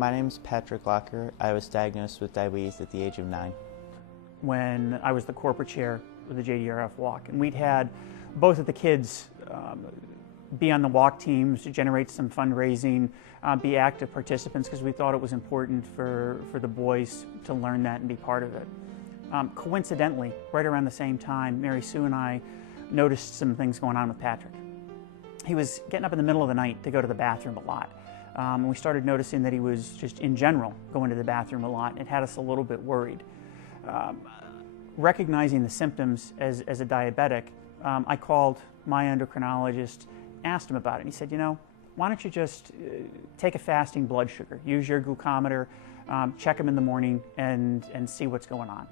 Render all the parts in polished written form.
My name is Patrick Lacher. I was diagnosed with diabetes at the age of 9. When I was the corporate chair of the JDRF walk, and we'd had both of the kids be on the walk teams to generate some fundraising, be active participants, because we thought it was important for the boys to learn that and be part of it. Coincidentally, right around the same time, Mary Sue and I noticed some things going on with Patrick. He was getting up in the middle of the night to go to the bathroom a lot. And we started noticing that he was just in general going to the bathroom a lot, and it had us a little bit worried. Recognizing the symptoms as a diabetic, I called my endocrinologist, asked him about it, and he said, you know, why don't you just take a fasting blood sugar, use your glucometer, check him in the morning and see what's going on.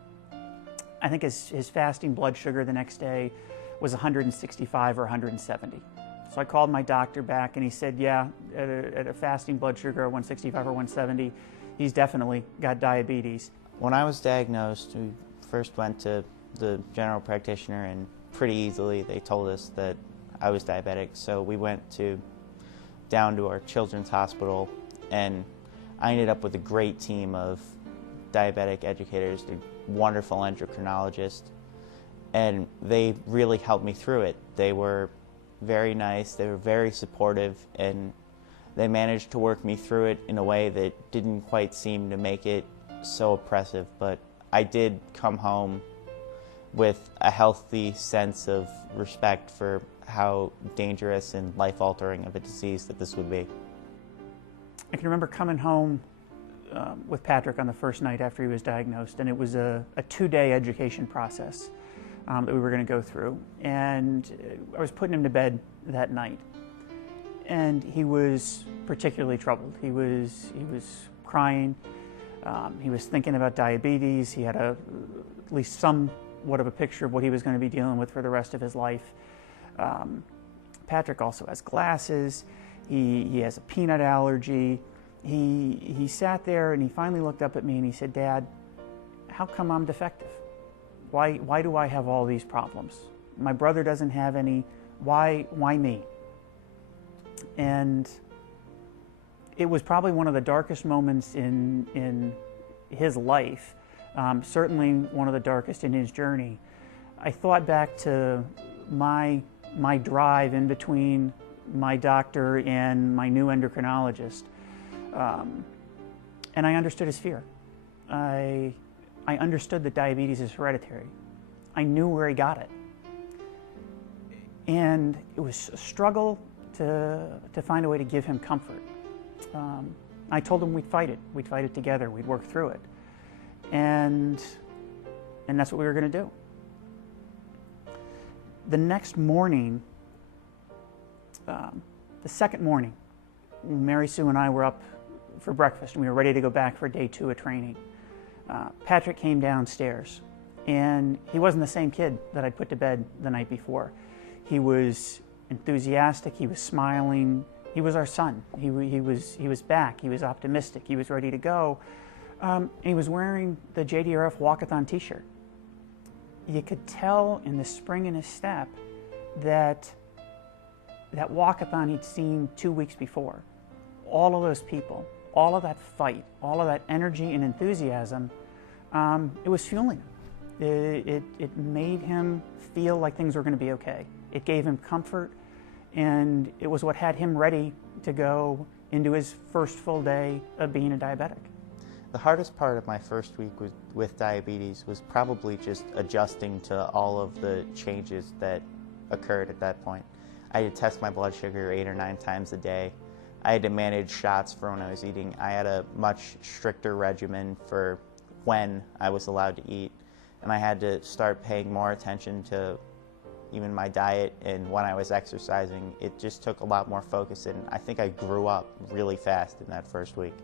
I think his fasting blood sugar the next day was 165 or 170. So I called my doctor back and he said, yeah, at a fasting blood sugar of 165 or 170, he's definitely got diabetes. When I was diagnosed, we first went to the general practitioner, and pretty easily they told us that I was diabetic. So we went down to our children's hospital, and I ended up with a great team of diabetic educators, a wonderful endocrinologist, and they really helped me through it. They were very nice, they were very supportive, and they managed to work me through it in a way that didn't quite seem to make it so oppressive, but I did come home with a healthy sense of respect for how dangerous and life-altering of a disease that this would be. I can remember coming home with Patrick on the first night after he was diagnosed, and it was a 2-day education process that we were going to go through. And I was putting him to bed that night, and he was particularly troubled. He was crying. He was thinking about diabetes. He had at least somewhat of a picture of what he was going to be dealing with for the rest of his life. Patrick also has glasses. He has a peanut allergy. He sat there and he finally looked up at me and he said, "Dad, how come I'm defective? Why do I have all these problems? My brother doesn't have any. Why me?" And it was probably one of the darkest moments in his life, certainly one of the darkest in his journey. I thought back to my drive in between my doctor and my new endocrinologist, and I understood his fear. I understood that diabetes is hereditary. I knew where he got it. And it was a struggle to find a way to give him comfort. I told him we'd fight it. We'd fight it together. We'd work through it. And that's what we were going to do. The next morning, the second morning, Mary Sue and I were up for breakfast, and we were ready to go back for day 2 of training. Patrick came downstairs, and he wasn't the same kid that I'd put to bed the night before. He was enthusiastic. He was smiling. He was our son. He was back. He was optimistic. He was ready to go. And he was wearing the JDRF Walkathon t-shirt. You could tell in the spring in his step that walkathon he'd seen 2 weeks before. All of those people, all of that fight, all of that energy and enthusiasm, it was fueling him. It made him feel like things were going to be okay. It gave him comfort, and it was what had him ready to go into his first full day of being a diabetic. The hardest part of my first week with diabetes was probably just adjusting to all of the changes that occurred at that point. I had to test my blood sugar 8 or 9 times a day. I had to manage shots for when I was eating. I had a much stricter regimen for when I was allowed to eat, and I had to start paying more attention to even my diet and when I was exercising. It just took a lot more focus, and I think I grew up really fast in that first week.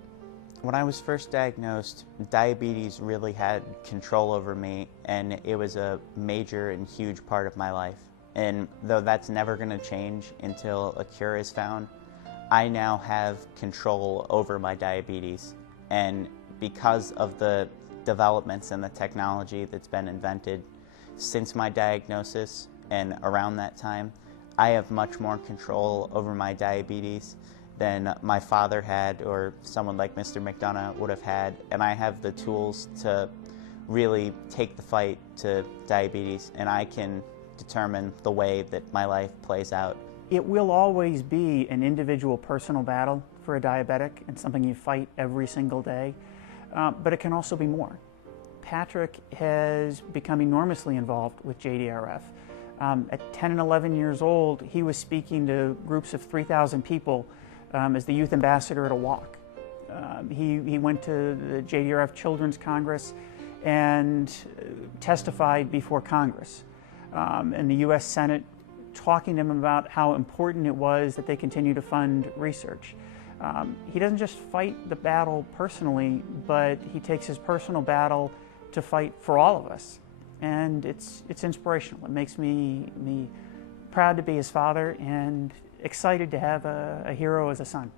When I was first diagnosed, diabetes really had control over me, and it was a major and huge part of my life. And though that's never going to change until a cure is found, I now have control over my diabetes. And because of the developments and the technology that's been invented since my diagnosis and around that time, I have much more control over my diabetes than my father had or someone like Mr. McDonough would have had, and I have the tools to really take the fight to diabetes, and I can determine the way that my life plays out. It will always be an individual personal battle for a diabetic and something you fight every single day, but it can also be more. Patrick has become enormously involved with JDRF. At 10 and 11 years old, he was speaking to groups of 3,000 people as the youth ambassador at a walk. He went to the JDRF Children's Congress and testified before Congress and the U.S. Senate, talking to them about how important it was that they continue to fund research. He doesn't just fight the battle personally, but he takes his personal battle to fight for all of us. And it's inspirational. It makes me proud to be his father and excited to have a hero as a son.